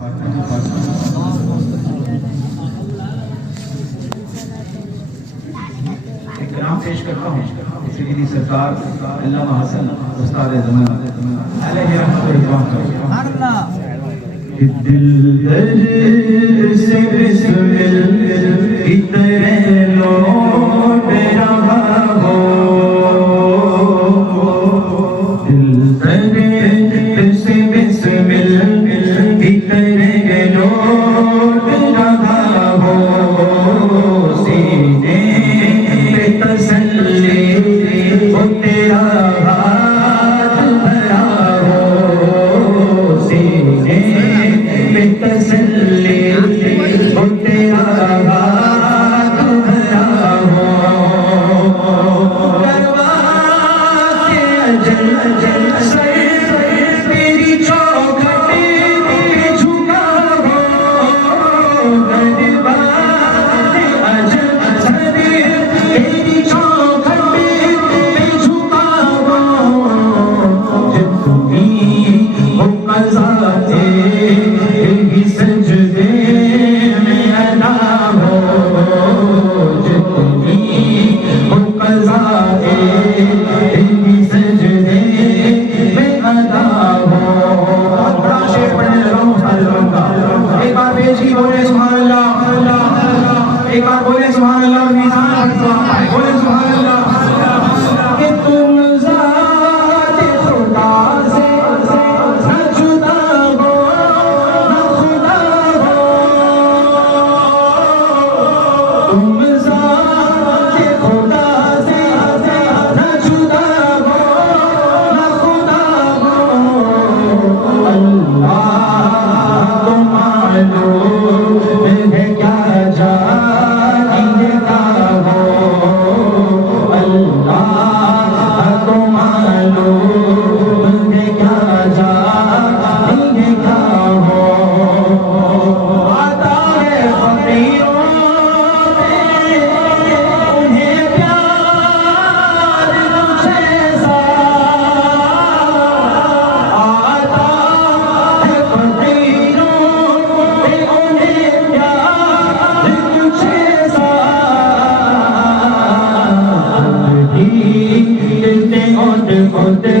एक कलाम पेश करता हूँ सैयदी सरकार अल्लामा हसन उस्ताद ज़माना अलैहि रहमत व रिज़वान का दिल दर्द से बिस्मिल की तरह लौट रहा हो, दिल दर्द से बिस्मिल की तरह लौट रहा हो, सीने पे तसल्ली हो तेरा हाथ भरा हो, सीने पे तसल्ली हो तेरा हाथ भरा हो, करवाते अजल अजल सर तेरी चौखट पे झुका हो, करवाते अजल सर तेरी चौखट पे झुका हो, जब तुम्हीं हो क़ज़ा तेरी सजदे में अदा हो, जब तुम्हीं हो क़ज़ा तेरी सजदे में अदा हो। बड़ा शेर पढ़ने लगा हूँ सारे लोगों का, एक बार बेजी बोले सुभान अल्लाह, एक बार बोले सुभान अल्लाह, बोले सुभान अल्लाह कि तुम ज़ात खुदा से न जुदा हो न खुदा हो, तुम ज़ात खुदा से न जुदा हो न खुदा हो, अल्लाह तो मालूम है क्या जाने का हो, अल्लाह तो मालूम है क्या जाने का हो, आता है फकीरों में उन्हें प्यार कुछ ऐसा, आता है फकीरों में उन्हें प्यार कुछ ऐसा, दिलते होते